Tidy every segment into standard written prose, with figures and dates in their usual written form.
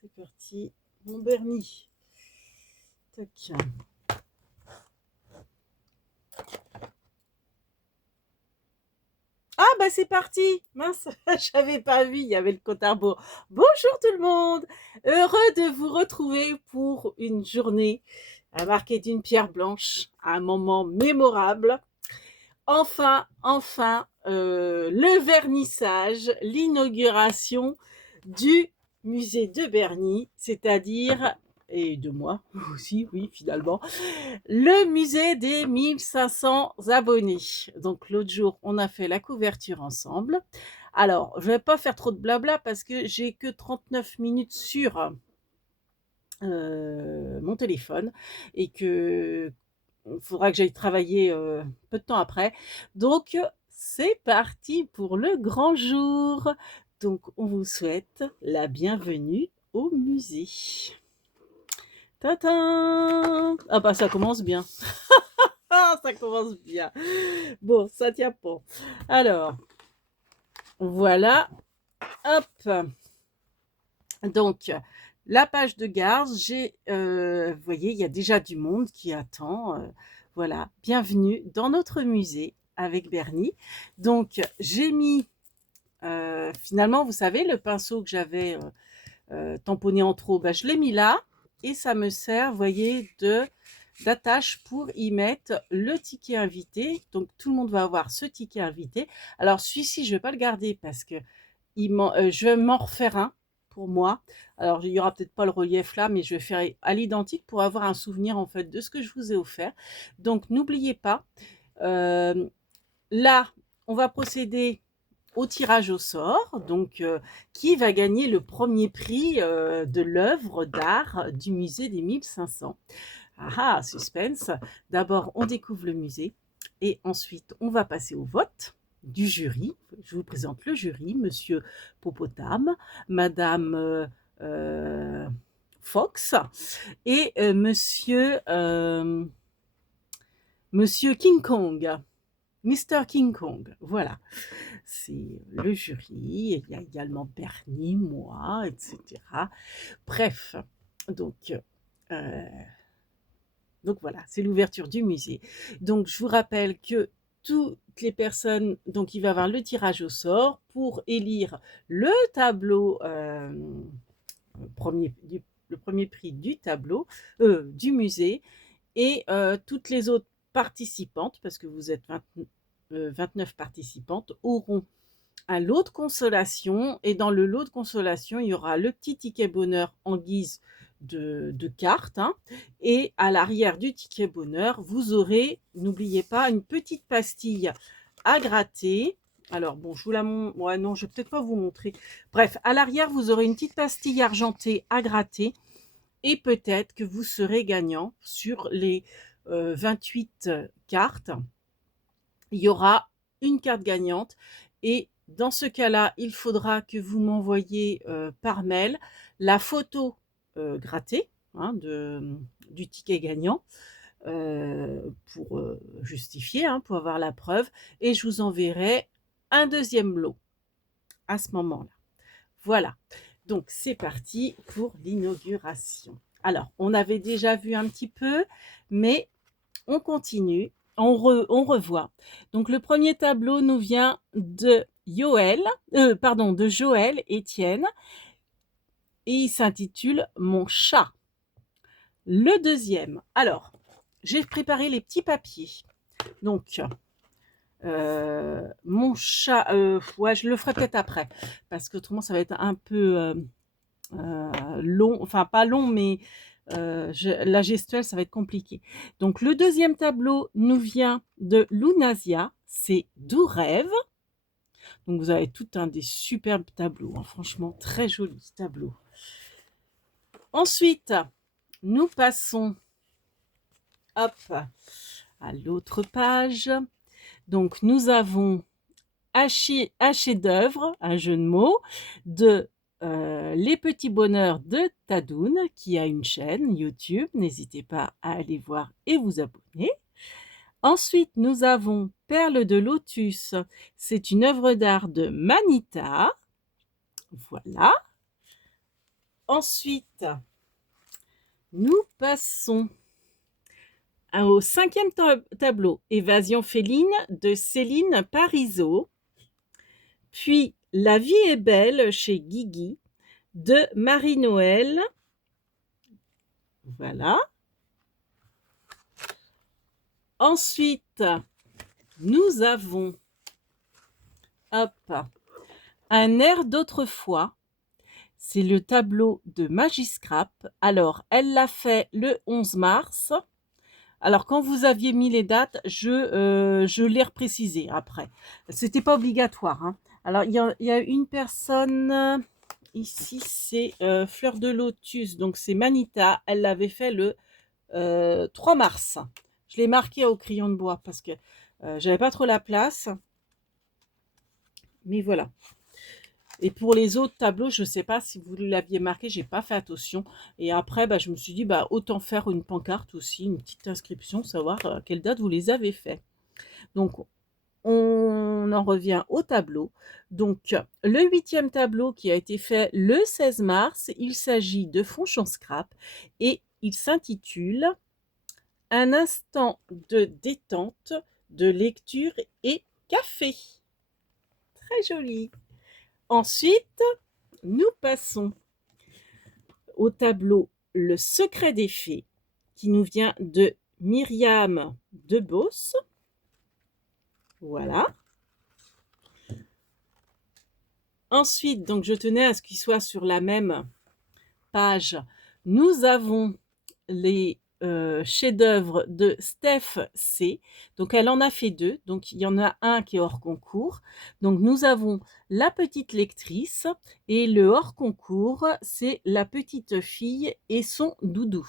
C'est parti, mon Bernie. Tac. Ah bah c'est parti. Mince, j'avais pas vu, il y avait le compte à rebours. Bonjour tout le monde. Heureux de vous retrouver pour une journée marquée d'une pierre blanche, un moment mémorable. Enfin, le vernissage, l'inauguration du musée de Berny, c'est-à-dire, et de moi aussi, oui, finalement, le musée des 1500 abonnés. Donc l'autre jour, on a fait la couverture ensemble. Alors, je ne vais pas faire trop de blabla parce que j'ai que 39 minutes sur mon téléphone et que il faudra que j'aille travailler peu de temps après. Donc, c'est parti pour le grand jour. Donc, on vous souhaite la bienvenue au musée. Tadam! Ah bah ça commence bien. Ah, ça commence bien. Bon, ça tient pas. Alors, voilà. Hop. Donc, la page de garde, vous voyez, il y a déjà du monde qui attend. Voilà, bienvenue dans notre musée avec Bernie. Donc, j'ai mis, finalement, vous savez, le pinceau que j'avais tamponné en trop, je l'ai mis là et ça me sert, vous voyez, d'attache pour y mettre le ticket invité. Donc, tout le monde va avoir ce ticket invité. Alors, celui-ci, je ne vais pas le garder parce que je vais m'en refaire un pour moi. Alors, il n'y aura peut-être pas le relief là, mais je vais faire à l'identique pour avoir un souvenir en fait de ce que je vous ai offert. Donc, n'oubliez pas, là, on va procéder au tirage au sort. Donc, qui va gagner le premier prix de l'œuvre d'art du musée des 1500? Ah, suspense. D'abord, on découvre le musée et ensuite, on va passer au vote du jury. Je vous présente le jury, monsieur Popotame, madame Fox et monsieur King Kong. Mr. King Kong, voilà. C'est le jury, il y a également Bernie, moi, etc. Bref, donc... Donc voilà, c'est l'ouverture du musée. Donc je vous rappelle que toutes les personnes, donc il va y avoir le tirage au sort pour élire le tableau, le premier prix du tableau, du musée, et toutes les autres participantes, parce que vous êtes 29 participantes, auront un lot de consolation. Et dans le lot de consolation, il y aura le petit ticket bonheur en guise de carte. Hein. Et à l'arrière du ticket bonheur, vous aurez, n'oubliez pas, une petite pastille à gratter. Alors, bon, je vous la montre. Ouais, non, je vais peut-être pas vous montrer. Bref, à l'arrière, vous aurez une petite pastille argentée à gratter. Et peut-être que vous serez gagnant sur les 28 cartes. Il y aura une carte gagnante. Et dans ce cas-là, il faudra que vous m'envoyiez par mail la photo grattée hein, du ticket gagnant pour justifier, hein, pour avoir la preuve. Et je vous enverrai un deuxième lot à ce moment-là. Voilà. Donc, c'est parti pour l'inauguration. Alors, on avait déjà vu un petit peu, mais on continue. On revoit. Donc, le premier tableau nous vient de de Joël Étienne et il s'intitule Mon chat. Le deuxième, alors, j'ai préparé les petits papiers. Donc, mon chat, ouais, je le ferai peut-être après parce qu'autrement, ça va être un peu long, enfin pas long, mais la gestuelle, ça va être compliqué. Donc, le deuxième tableau nous vient de Lunasia, c'est Doux rêve. Donc, vous avez tout un des superbes tableaux, hein, franchement, très jolis tableaux. Ensuite, nous passons hop, à l'autre page. Donc, nous avons un chef-d'œuvre, un jeu de mots, de Les Petits Bonheurs de Tadoun, qui a une chaîne YouTube. N'hésitez pas à aller voir et vous abonner. Ensuite, nous avons Perle de Lotus. C'est une œuvre d'art de Manita. Voilà. Ensuite, nous passons au 5e tableau, Évasion féline de Céline Parizeau. Puis La vie est belle chez Guigui de Marie-Noël. Voilà. Ensuite, nous avons Un air d'autrefois. C'est le tableau de Magiscrap. Alors, elle l'a fait le 11 mars. Alors, quand vous aviez mis les dates, je l'ai reprécisé après. C'était pas obligatoire, hein. Alors, il y a une personne, ici, c'est Fleur de Lotus, donc c'est Manita. Elle l'avait fait le 3 mars. Je l'ai marqué au crayon de bois parce que j'avais pas trop la place. Mais voilà. Et pour les autres tableaux, je ne sais pas si vous l'aviez marqué, j'ai pas fait attention. Et après, je me suis dit, autant faire une pancarte aussi, une petite inscription, savoir à quelle date vous les avez fait. Donc, on en revient au tableau. Donc, le 8e tableau qui a été fait le 16 mars, il s'agit de Fonchon Scrap et il s'intitule Un instant de détente, de lecture et café. Très joli. Ensuite, nous passons au tableau Le secret des fées, qui nous vient de Myriam Debos. Voilà. Ensuite, donc je tenais à ce qu'il soit sur la même page. Nous avons les chefs-d'œuvre de Steph C. Donc elle en a fait 2. Donc il y en a un qui est hors concours. Donc nous avons La petite lectrice et le hors concours, c'est La petite fille et son doudou.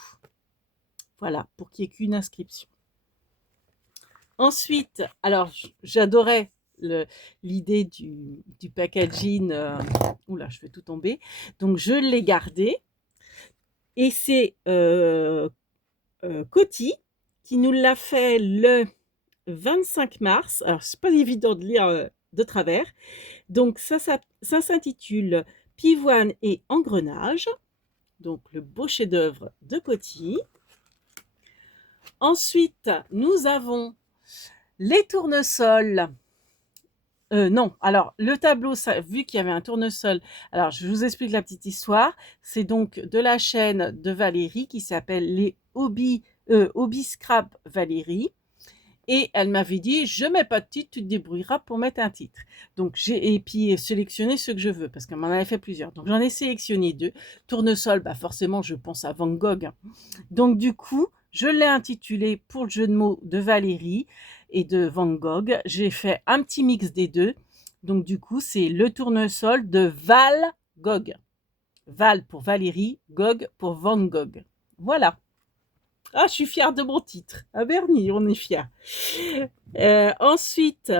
Voilà, pour qu'il n'y ait qu'une inscription. Ensuite, alors j'adorais l'idée du packaging. Oula, je fais tout tomber. Donc je l'ai gardé. Et c'est Coty qui nous l'a fait le 25 mars. Alors, c'est pas évident de lire de travers. Donc, ça s'intitule Pivoine et engrenage. Donc, le beau chef-d'œuvre de Coty. Ensuite, nous avons les tournesols. Non, alors le tableau, vu qu'il y avait un tournesol, alors je vous explique la petite histoire. C'est donc de la chaîne de Valérie qui s'appelle les Hobby Scrap Valérie. Et elle m'avait dit, je mets pas de titre, tu te débrouilleras pour mettre un titre. Donc et puis sélectionner ceux que je veux, parce qu'elle m'en avait fait plusieurs. Donc j'en ai sélectionné 2. Tournesol, forcément, je pense à Van Gogh. Donc du coup, je l'ai intitulé pour le jeu de mots de Valérie et de Van Gogh. J'ai fait un petit mix des deux. Donc du coup, c'est le tournesol de Val Gogh. Val pour Valérie, Gogh pour Van Gogh. Voilà. Ah, je suis fière de mon titre. À Bernie, on est fiers. Ensuite,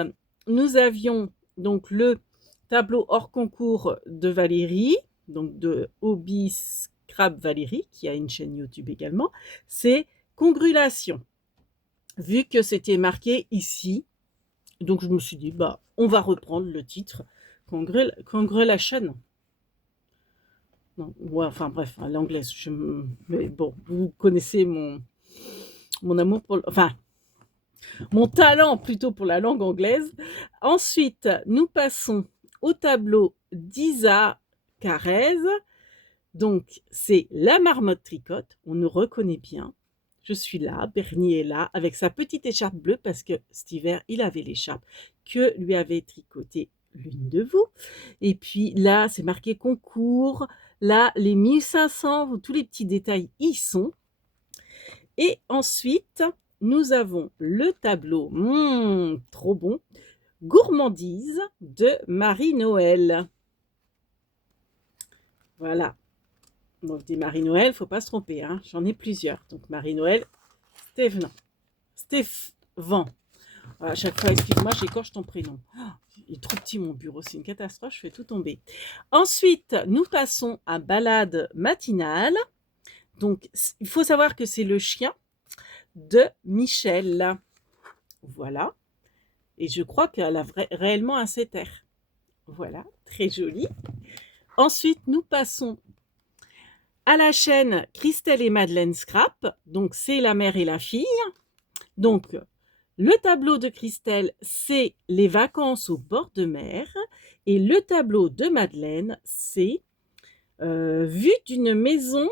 nous avions donc le tableau hors concours de Valérie, donc de Hobby Scrap Valérie, qui a une chaîne YouTube également. C'est Congrulation. Vu que c'était marqué ici, donc je me suis dit, on va reprendre le titre Congrulation. Non, ouais, enfin bref, à l'anglaise. Mais bon, vous connaissez mon amour pour... Enfin, mon talent plutôt pour la langue anglaise. Ensuite, nous passons au tableau d'Isa Carrez. Donc, c'est La marmotte tricote. On nous reconnaît bien. Je suis là, Bernie est là, avec sa petite écharpe bleue, parce que cet hiver, il avait l'écharpe que lui avait tricoté l'une de vous. Et puis là, c'est marqué concours. Là, les 1500, tous les petits détails y sont. Et ensuite, nous avons le tableau, trop bon, Gourmandise de Marie-Noël. Voilà. Donc, des Marie-Noël, il ne faut pas se tromper, hein. J'en ai plusieurs. Donc, Marie-Noël, Stéphane. À chaque fois, excuse-moi, j'écorche ton prénom. Il est trop petit, mon bureau, c'est une catastrophe, je fais tout tomber. Ensuite, nous passons à Balade matinale. Donc, il faut savoir que c'est le chien de Michel. Voilà. Et je crois qu'elle a réellement un setter. Voilà, très joli. Ensuite, nous passons À la chaîne Christelle et Madeleine Scrap, donc c'est la mère et la fille. Donc, le tableau de Christelle, c'est les vacances au bord de mer. Et le tableau de Madeleine, c'est vue d'une maison,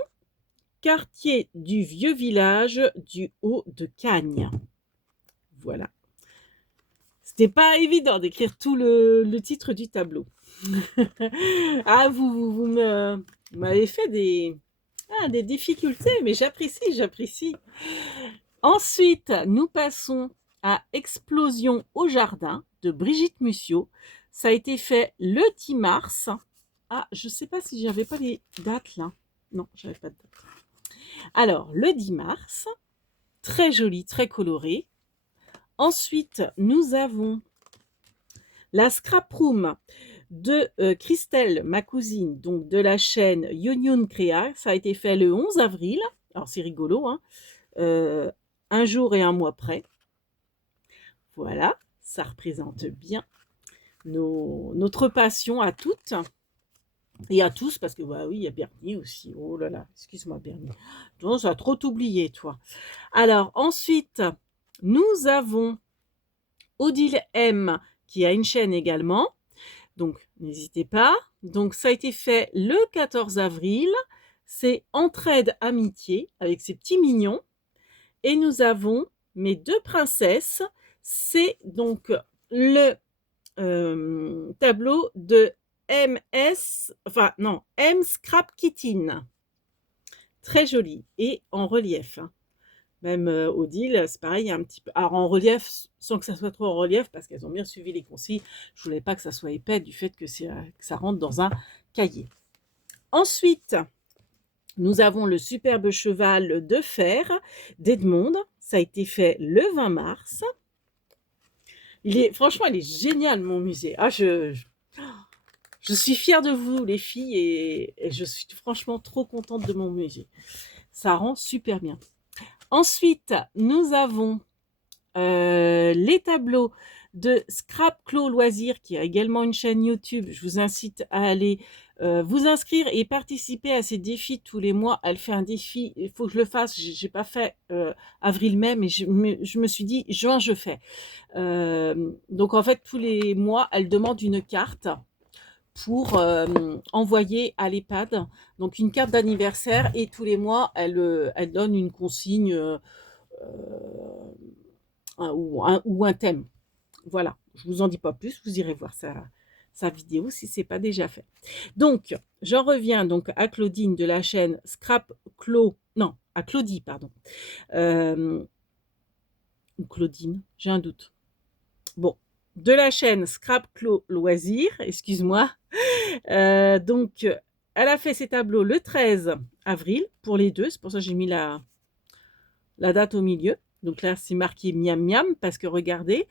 quartier du vieux village du Haut de Cagnes. Voilà. C'était pas évident d'écrire tout le titre du tableau. Ah, vous m'avez fait des difficultés, mais j'apprécie. Ensuite, nous passons à Explosion au jardin de Brigitte Mussiot. Ça a été fait le 10 mars. Ah, je ne sais pas si j'avais pas les dates là. Non, j'avais pas de date. Alors, le 10 mars, très joli, très coloré. Ensuite, nous avons la Scrap Room de Christelle, ma cousine, donc de la chaîne Yun Créa. Ça a été fait le 11 avril. Alors, c'est rigolo, hein. Un jour et un mois près. Voilà, ça représente bien notre passion à toutes et à tous, parce que bah oui, il y a Bernie aussi. Oh là là, excuse-moi Bernie. Donc, ça a trop oublié, toi. Alors, ensuite, nous avons Odile M, qui a une chaîne également. Donc, n'hésitez pas. Donc, ça a été fait le 14 avril. C'est Entraide Amitié avec ses petits mignons. Et nous avons mes deux princesses. C'est donc le tableau de M Scrap Kitten. Très joli et en relief. Même Odile, c'est pareil, il y a un petit peu. Alors en relief, sans que ça soit trop en relief, parce qu'elles ont bien suivi les consignes. Je voulais pas que ça soit épais du fait que ça rentre dans un cahier. Ensuite, nous avons le superbe cheval de fer d'Edmond. Ça a été fait le 20 mars. Franchement, il est génial, mon musée. Ah, je suis fière de vous, les filles, et je suis franchement trop contente de mon musée. Ça rend super bien. Ensuite, nous avons les tableaux de Scrap Clo Loisirs, qui a également une chaîne YouTube. Je vous incite à aller vous inscrire et participer à ces défis tous les mois. Elle fait un défi, il faut que je le fasse. J'ai pas fait avril-mai, mais je me suis dit juin, je fais. Donc en fait, tous les mois, elle demande une carte pour envoyer à l'EHPAD. Donc une carte d'anniversaire, et tous les mois, elle donne une consigne ou un thème. Voilà, je vous en dis pas plus, vous irez voir sa vidéo si c'est pas déjà fait. Donc, j'en reviens donc à Claudine de la chaîne Scrap Clo, non, à Claudie, pardon. Ou Claudine, j'ai un doute. Bon, de la chaîne Scrap Clo Loisirs, excuse-moi. Donc, elle a fait ses tableaux le 13 avril pour les deux, c'est pour ça que j'ai mis la date au milieu. Donc là, c'est marqué miam miam, parce que regardez,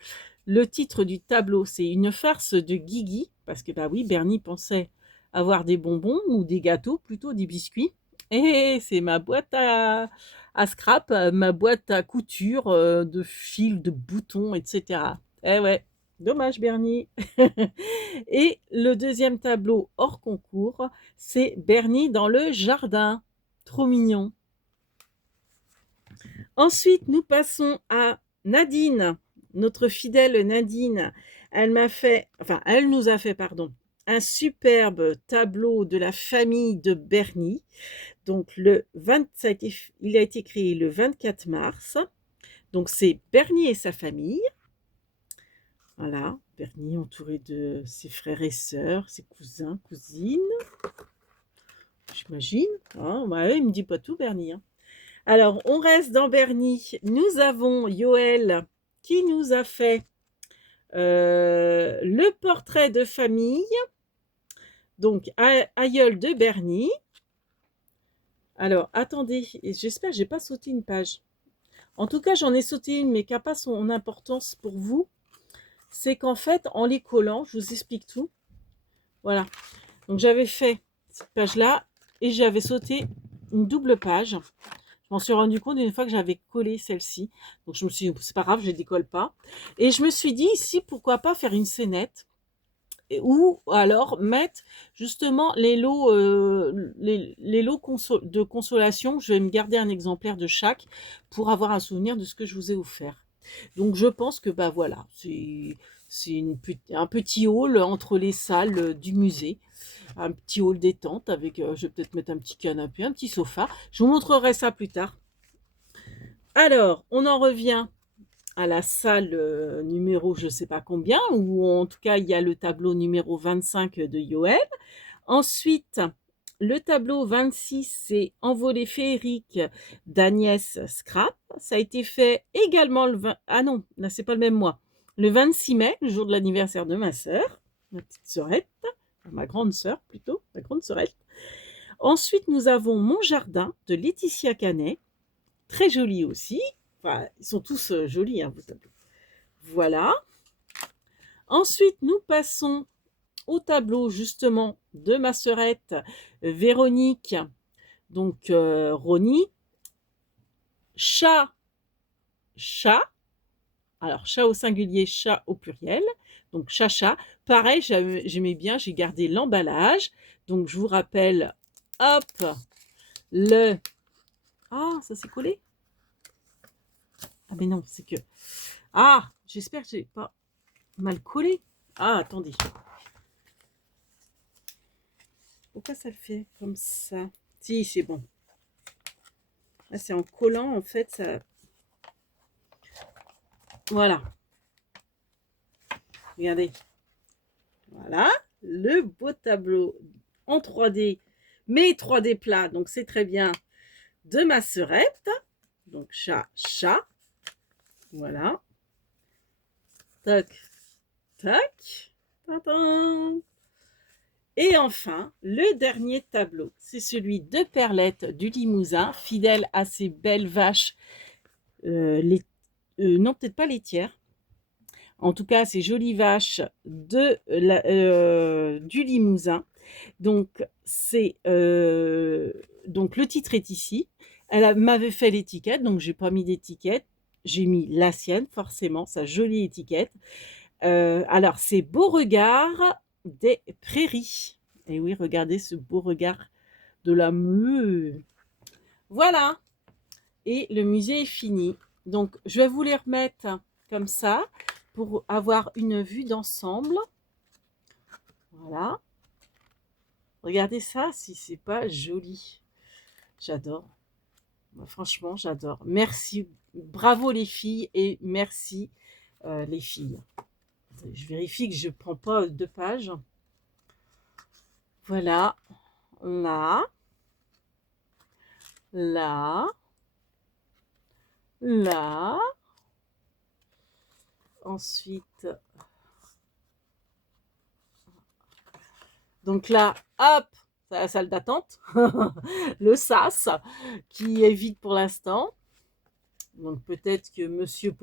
le titre du tableau, c'est une farce de Guigui, parce que bah oui, Bernie pensait avoir des bonbons ou des gâteaux, plutôt des biscuits. Et c'est ma boîte à scrap, ma boîte à couture de fils, de boutons, etc. Eh ouais, dommage Bernie. Et le deuxième tableau hors concours, c'est Bernie dans le jardin. Trop mignon. Ensuite, nous passons à Nadine, notre fidèle Nadine. Elle nous a fait, un superbe tableau de la famille de Bernie. Donc, il a été créé le 24 mars. Donc, c'est Bernie et sa famille. Voilà, Bernie entouré de ses frères et sœurs, ses cousins, cousines. J'imagine. Ah, bah, il ne me dit pas tout, Bernie. Hein. Alors, on reste dans Bernie. Nous avons Yoël qui nous a fait le portrait de famille. Donc, aïeul de Bernie. Alors, attendez, j'espère que je n'ai pas sauté une page. En tout cas, j'en ai sauté une, mais qui n'a pas son importance pour vous. C'est qu'en fait, en les collant, je vous explique tout. Voilà. Donc, j'avais fait cette page-là et j'avais sauté une double page. Je m'en suis rendu compte une fois que j'avais collé celle-ci. Donc, je me suis dit, c'est pas grave, je ne décolle pas. Et je me suis dit, ici, pourquoi pas faire une scénette. ou alors mettre justement les lots, les lots de consolation. Je vais me garder un exemplaire de chaque pour avoir un souvenir de ce que je vous ai offert. Donc je pense que bah voilà, c'est un petit hall entre les salles du musée, un petit hall détente avec, je vais peut-être mettre un petit canapé, un petit sofa. Je vous montrerai ça plus tard. Alors, on en revient à la salle numéro je ne sais pas combien, ou en tout cas il y a le tableau numéro 25 de Yoel. Ensuite, le tableau 26, c'est Envolée féerique d'Agnès Scrap. Ça a été fait également le 20... Ah non, là c'est pas le même mois. Le 26 mai, le jour de l'anniversaire de ma sœur, ma petite sœurette, ma grande sœur plutôt, ma grande sœurette. Ensuite, nous avons Mon jardin de Laetitia Canet, très joli aussi. Enfin, ils sont tous jolis, hein, vos tableaux. Voilà. Ensuite, nous passons au tableau justement de ma sœurette Véronique, donc Roni. Chat, chat. Alors, chat au singulier, chat au pluriel. Donc, chat. Pareil, j'aimais bien, j'ai gardé l'emballage. Donc, je vous rappelle, hop, le... Ah, ça s'est collé? Ah, mais non, c'est que... Ah, j'espère que j'ai pas mal collé. Ah, attendez. Pourquoi ça le fait comme ça? Si, c'est bon. Là, c'est en collant, en fait, ça... Voilà. Regardez. Voilà. Le beau tableau en 3D, mais 3D plat, donc c'est très bien, de ma sœurette. Donc, chat. Voilà. Tac, tac. Tadam. Et enfin, le dernier tableau, c'est celui de Perlette du Limousin, fidèle à ses belles vaches, non, peut-être pas laitières, en tout cas ces jolies vaches du Limousin. Donc, donc le titre est ici. Elle m'avait fait l'étiquette, donc j'ai pas mis d'étiquette. J'ai mis la sienne, forcément, sa jolie étiquette. Alors, c'est Beauregard des prairies. Et oui, regardez ce beau regard de la meule. Voilà. Et le musée est fini. Donc, je vais vous les remettre comme ça pour avoir une vue d'ensemble. Voilà. Regardez ça, si c'est pas joli. J'adore. Franchement, j'adore. Merci. Bravo les filles et merci les filles. Je vérifie que je ne prends pas 2 pages. Voilà. Là. Là. Là. Ensuite. Donc là, hop, c'est la salle d'attente. Le sas qui est vide pour l'instant. Donc peut-être que Monsieur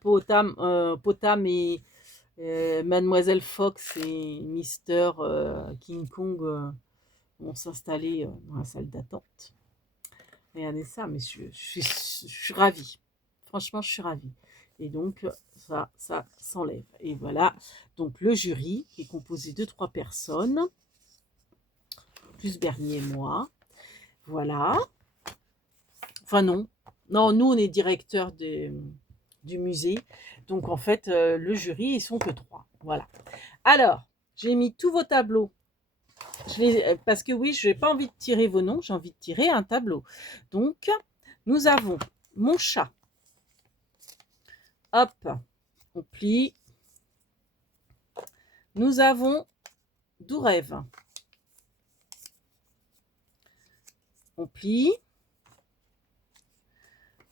Potam et Mademoiselle Fox et Mister King Kong vont s'installer dans la salle d'attente. Regardez ça, mais je suis ravie. Franchement, je suis ravie. Et donc, ça s'enlève. Et voilà, donc le jury qui est composé de 3 personnes, plus Bernier et moi. Voilà. Enfin non, nous on est directeur du musée. Donc en fait, le jury, ils sont que 3. Voilà. Alors, j'ai mis tous vos tableaux. Parce que oui, je n'ai pas envie de tirer vos noms, j'ai envie de tirer un tableau. Donc, nous avons mon chat. Hop, on plie. Nous avons Dourève. On plie.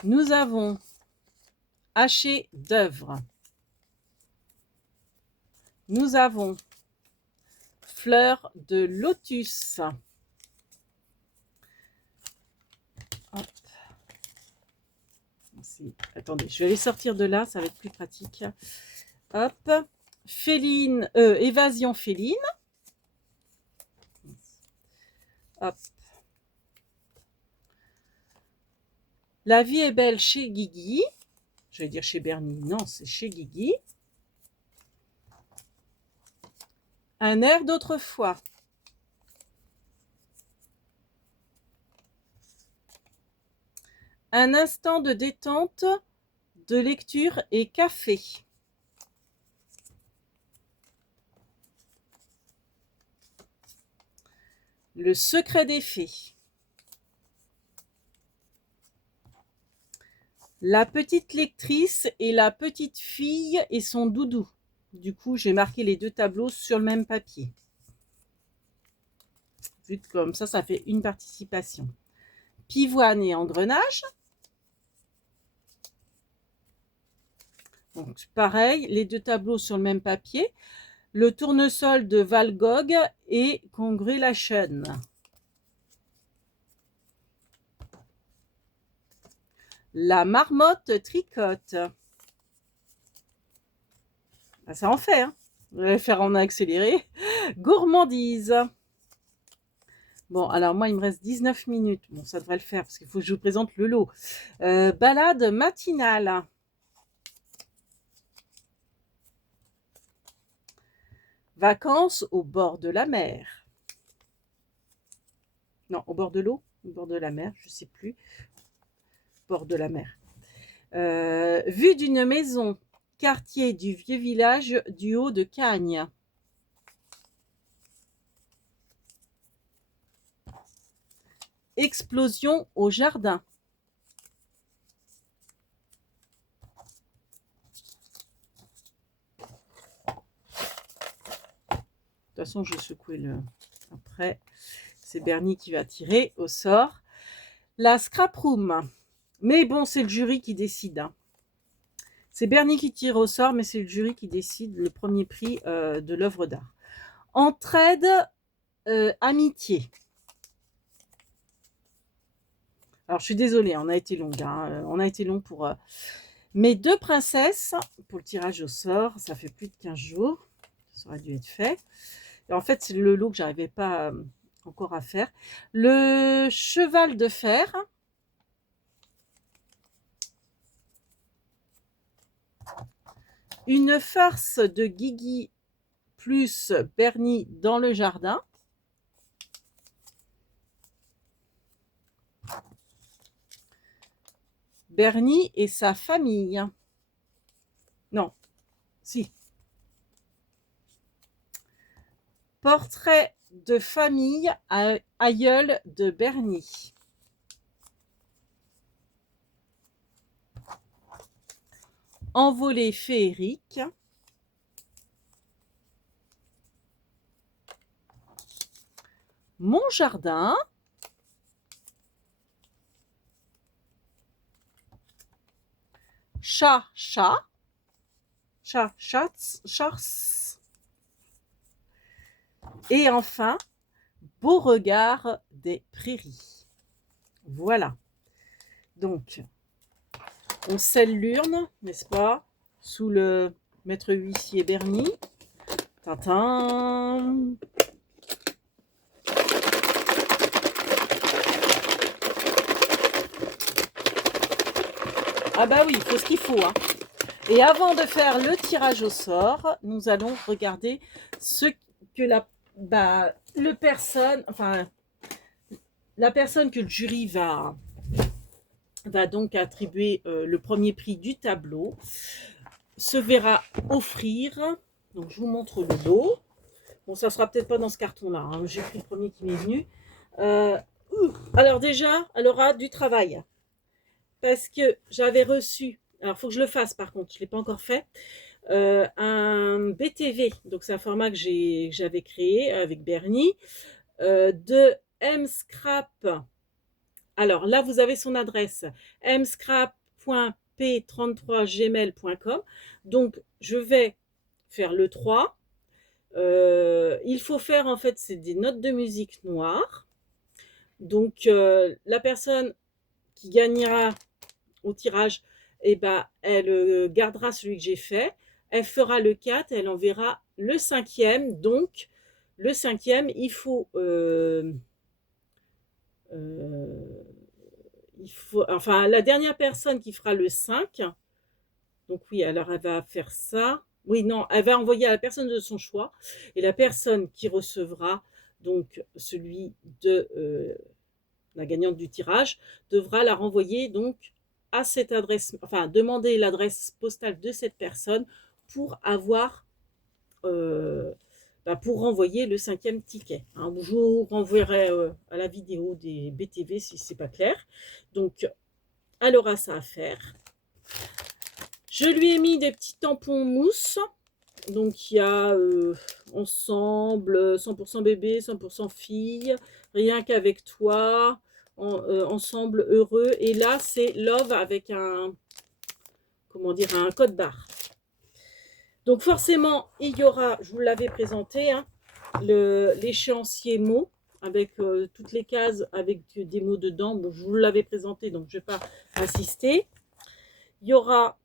Nous avons Haché d'œuvre. Nous avons Fleur de lotus. Hop. Attendez, je vais les sortir de là, ça va être plus pratique. Hop. Féline, évasion féline. Hop. La vie est belle chez Guigui. Je vais dire chez Bernie. Non, c'est chez Guigui. Un air d'autrefois. Un instant de détente, de lecture et café. Le secret des fées. La petite lectrice et la petite fille et son doudou. Du coup, j'ai marqué les deux tableaux sur le même papier. Vu que comme ça fait une participation. Pivoine et engrenage. Donc, pareil, les deux tableaux sur le même papier. Le tournesol de Van Gogh et Congratulations. La marmotte tricote. Ah, ça en fait, hein. Je vais faire en accéléré. Gourmandise. Bon, alors moi, il me reste 19 minutes. Bon, ça devrait le faire parce qu'il faut que je vous présente le lot. Balade matinale. Vacances au bord de la mer. Non, au bord de l'eau, au bord de la mer, je ne sais plus. Bord de la mer. Vue d'une maison, quartier du vieux village du Haut de Cagnes. Explosion au jardin. De toute façon, je vais secouer le... Après, c'est Bernie qui va tirer au sort. La scrap room. Mais bon, c'est le jury qui décide. Hein. C'est Bernie qui tire au sort, mais c'est le jury qui décide le premier prix de l'œuvre d'art. Entraide, amitié. Alors, je suis désolée, on a été long. Hein. On a été long pour... Mes deux princesses, pour le tirage au sort, ça fait plus de 15 jours. Ça aurait dû être fait. Et en fait, c'est le lot que j'arrivais pas encore à faire. Le cheval de fer. Une farce de Guigui plus Bernie dans le jardin. Bernie et sa famille. Non, si. Portrait de famille aïeul de Bernie. Envolée féerique. Mon jardin. Chat, chat. Chat, chat, chat. Et enfin, beau regard des prairies. Voilà. Donc, on scelle l'urne, n'est-ce pas, sous le maître huissier Bernie. Tintin. Ah bah oui, il faut ce qu'il faut. Hein. Et avant de faire le tirage au sort, nous allons regarder ce que la personne que le jury va donc attribuer le premier prix du tableau se verra offrir. Donc je vous montre le lot. Bon, ça sera peut-être pas dans ce carton-là. Hein. J'ai pris le premier qui m'est venu. Alors déjà, elle aura du travail parce que j'avais reçu. Alors, il faut que je le fasse par contre, je ne l'ai pas encore fait. Un BTV, donc c'est un format que j'avais créé avec Bernie, de mscrap. Alors là, vous avez son adresse mscrap.p33gmail.com. Donc, je vais faire le 3. Il faut faire, en fait, c'est des notes de musique noires. Donc, la personne qui gagnera au tirage, elle gardera celui que j'ai fait. Elle fera le 4, elle enverra le 5e. Donc, le 5e, il faut... enfin, la dernière personne qui fera le 5, donc oui, alors elle va faire ça. Oui, non, elle va envoyer à la personne de son choix et la personne qui recevra donc celui de la gagnante du tirage devra la renvoyer donc à cette adresse, enfin demander l'adresse postale de cette personne pour avoir pour renvoyer le 5e ticket. Hein. Je vous renverrai à la vidéo des BTV si c'est pas clair. Donc, elle aura ça à faire. Je lui ai mis des petits tampons mousse. Donc, il y a ensemble 100% bébé, 100% fille, rien qu'avec toi, ensemble heureux. Et là, c'est love avec un, comment dire, un code barre. Donc, forcément, il y aura, je vous l'avais présenté, hein, l'échéancier mots avec toutes les cases avec des mots dedans. Bon, je vous l'avais présenté, donc je ne vais pas insister. Il y aura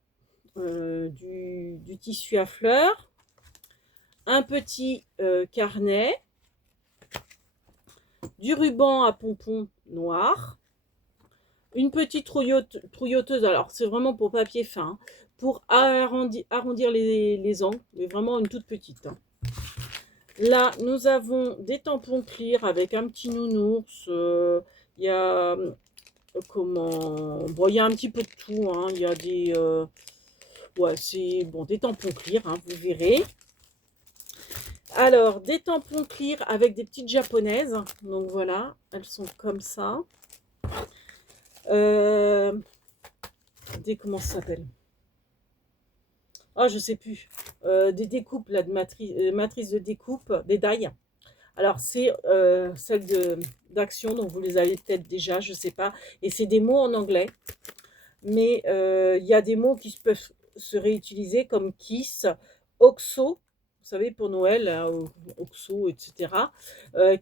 du tissu à fleurs, un petit carnet, du ruban à pompons noir, une petite trouilloteuse, alors c'est vraiment pour papier fin, hein, pour arrondir les angles, mais vraiment une toute petite. Hein. Là, nous avons des tampons clear avec un petit nounours. Il y a comment... Bon, il y a un petit peu de tout. Hein. Il y a des... ouais, c'est bon, des tampons clear, hein, vous verrez. Alors, des tampons clear avec des petites japonaises. Donc voilà, elles sont comme ça. Comment ça s'appelle? Ah, je sais plus. Des découpes, là, de matrice de découpe, des die. Alors, c'est celle d'action, donc vous les avez peut-être déjà, je ne sais pas. Et c'est des mots en anglais. Mais il y a des mots qui peuvent se réutiliser comme kiss, oxo, vous savez, pour Noël, hein, oxo, etc.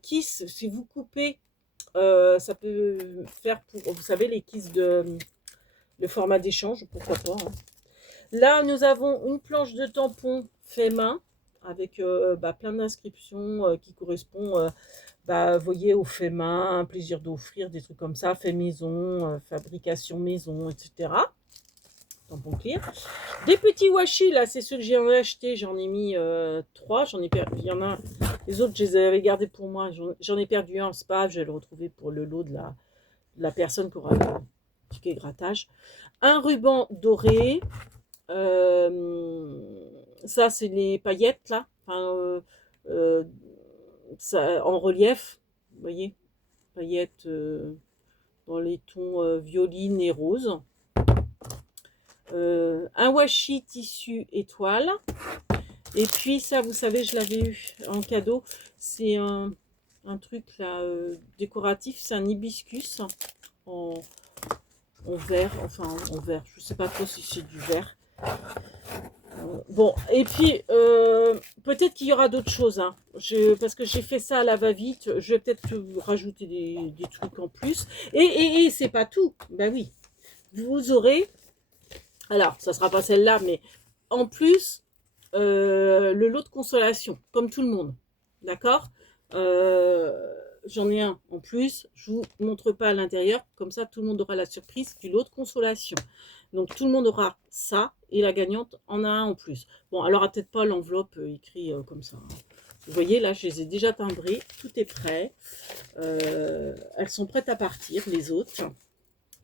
Kiss, si vous coupez, ça peut faire pour, vous savez, les kiss le format d'échange, pourquoi pas. Hein. Là, nous avons une planche de tampons fait main avec plein d'inscriptions qui correspondent, vous voyez, au fait main, un plaisir d'offrir, des trucs comme ça, fait maison, fabrication maison, etc. Tampons clear. Des petits washi, là, c'est ceux que j'ai acheté, j'en ai mis 3, j'en ai perdu, il y en a, les autres, je les avais gardés pour moi, j'en ai perdu un, c'est pas grave, je vais le retrouver pour le lot de la personne qui aura le ticket grattage. Un ruban doré, ça, c'est les paillettes, là. Enfin, ça, en relief, vous voyez, paillettes dans les tons violine et rose. Un washi tissu étoile. Et puis, ça, vous savez, je l'avais eu en cadeau. C'est un truc, là, décoratif. C'est un hibiscus en vert. Enfin, en vert. Je ne sais pas trop si c'est du vert. Bon, et puis, peut-être qu'il y aura d'autres choses, hein. Parce que j'ai fait ça à la va-vite, je vais peut-être rajouter des trucs en plus. Et c'est pas tout, ben oui, vous aurez, alors, ça sera pas celle-là, mais en plus, le lot de consolation, comme tout le monde, d'accord. J'en ai un en plus, je vous montre pas à l'intérieur, comme ça tout le monde aura la surprise du lot de consolation. Donc tout le monde aura ça et la gagnante en a un en plus. Bon, elle aura peut-être pas l'enveloppe écrit comme ça. Vous voyez, là, je les ai déjà timbrées, tout est prêt. Elles sont prêtes à partir, les autres.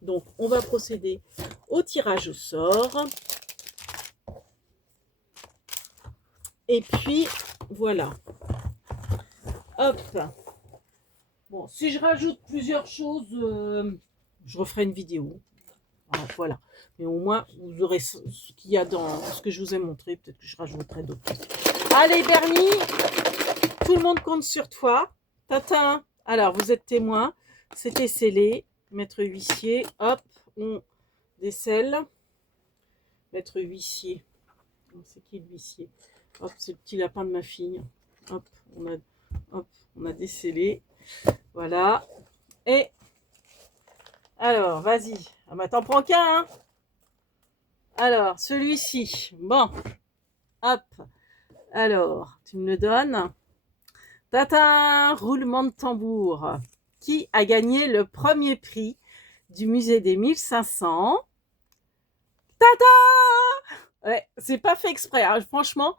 Donc, on va procéder au tirage au sort. Et puis, voilà. Hop. Bon, si je rajoute plusieurs choses, je referai une vidéo. Alors, voilà. Mais au moins, vous aurez ce qu'il y a dans ce que je vous ai montré. Peut-être que je rajouterai d'autres. Allez, Bernie, tout le monde compte sur toi. Tatin. Alors, vous êtes témoin. C'était scellé. Maître huissier. Hop, on décèle. Maître huissier. C'est qui l'huissier? Hop, c'est le petit lapin de ma fille. Hop, on a décellé. Voilà. Et alors, vas-y. Ah bah, t'en prends qu'un, hein. Alors, celui-ci. Bon. Hop. Alors, tu me le donnes. Tata, roulement de tambour. Qui a gagné le premier prix du musée des 1500? Tata! Ouais, c'est pas fait exprès, hein. Franchement,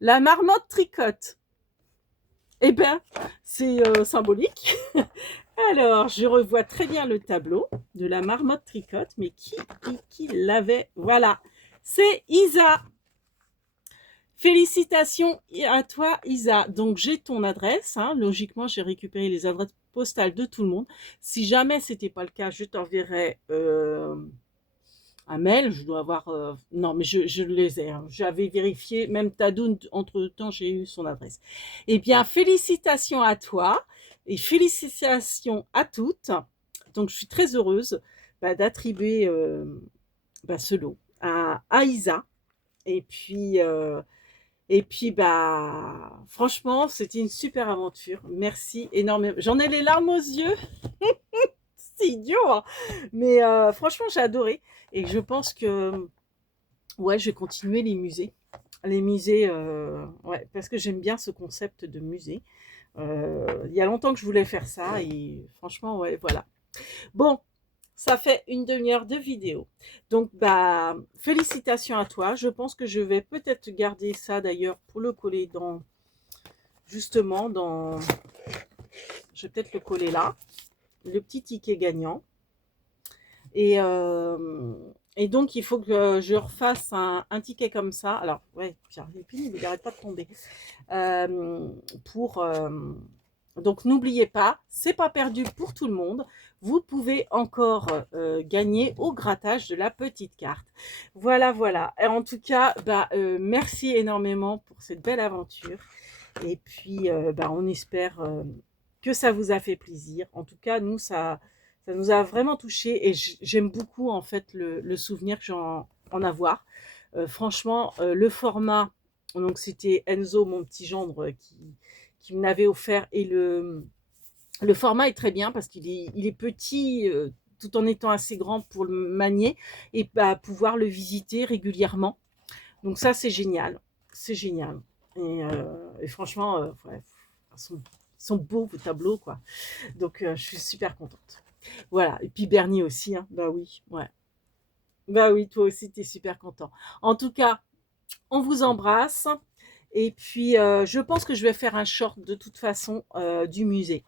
la marmotte tricote. Eh bien, c'est symbolique. Alors, je revois très bien le tableau de la marmotte tricote, mais qui l'avait? Voilà, c'est Isa. Félicitations à toi, Isa. Donc, j'ai ton adresse, hein. Logiquement, j'ai récupéré les adresses postales de tout le monde. Si jamais ce n'était pas le cas, je t'enverrai un mail. Je dois avoir... non, mais je les ai, hein. J'avais vérifié. Même Tadoun, entre-temps, j'ai eu son adresse. Eh bien, félicitations à toi et félicitations à toutes. Donc, je suis très heureuse d'attribuer ce lot à Isa. Et puis... franchement, c'était une super aventure. Merci énormément. J'en ai les larmes aux yeux. C'est idiot, hein. Mais franchement, j'ai adoré. Et je pense que, ouais, je vais continuer les musées. Les musées, ouais, parce que j'aime bien ce concept de musée. Il y a longtemps que je voulais faire ça. Et franchement, ouais, voilà. Bon, ça fait une demi-heure de vidéo. Donc, félicitations à toi. Je pense que je vais peut-être garder ça d'ailleurs pour le coller justement, je vais peut-être le coller là. Le petit ticket gagnant. Et donc, il faut que je refasse un ticket comme ça. Alors, ouais, il n'arrête pas de tomber. Donc, n'oubliez pas, c'est pas perdu pour tout le monde. Vous pouvez encore gagner au grattage de la petite carte. Voilà, voilà. Et en tout cas, merci énormément pour cette belle aventure. Et puis, on espère que ça vous a fait plaisir. En tout cas, nous, ça nous a vraiment touchés. Et j'aime beaucoup, en fait, le souvenir que j'en en avoir. Franchement, le format, donc c'était Enzo, mon petit gendre, qui me l'avait offert. Et le format est très bien parce il est petit, tout en étant assez grand pour le manier et pouvoir le visiter régulièrement. Donc ça, c'est génial. C'est génial. Et franchement, ouais, ils sont beaux vos tableaux, quoi. Donc, je suis super contente. Voilà. Et puis Bernie aussi, hein. Bah oui, ouais. Bah oui, toi aussi, tu es super content. En tout cas, on vous embrasse. Et puis, je pense que je vais faire un short de toute façon du musée.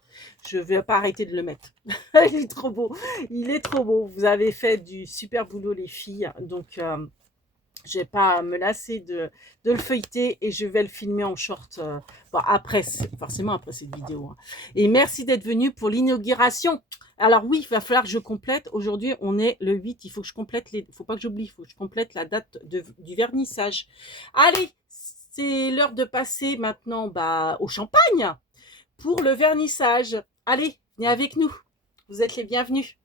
Je ne vais pas arrêter de le mettre. Il est trop beau. Il est trop beau. Vous avez fait du super boulot, les filles. Donc, je ne vais pas me lasser de le feuilleter et je vais le filmer en short. Après, forcément après cette vidéo, hein. Et merci d'être venu pour l'inauguration. Alors oui, il va falloir que je complète. Aujourd'hui, on est le 8. Il faut que je complète il ne faut pas que j'oublie. Il faut que je complète la date du vernissage. Allez, c'est l'heure de passer maintenant au champagne pour le vernissage. Allez, venez avec nous. Vous êtes les bienvenus.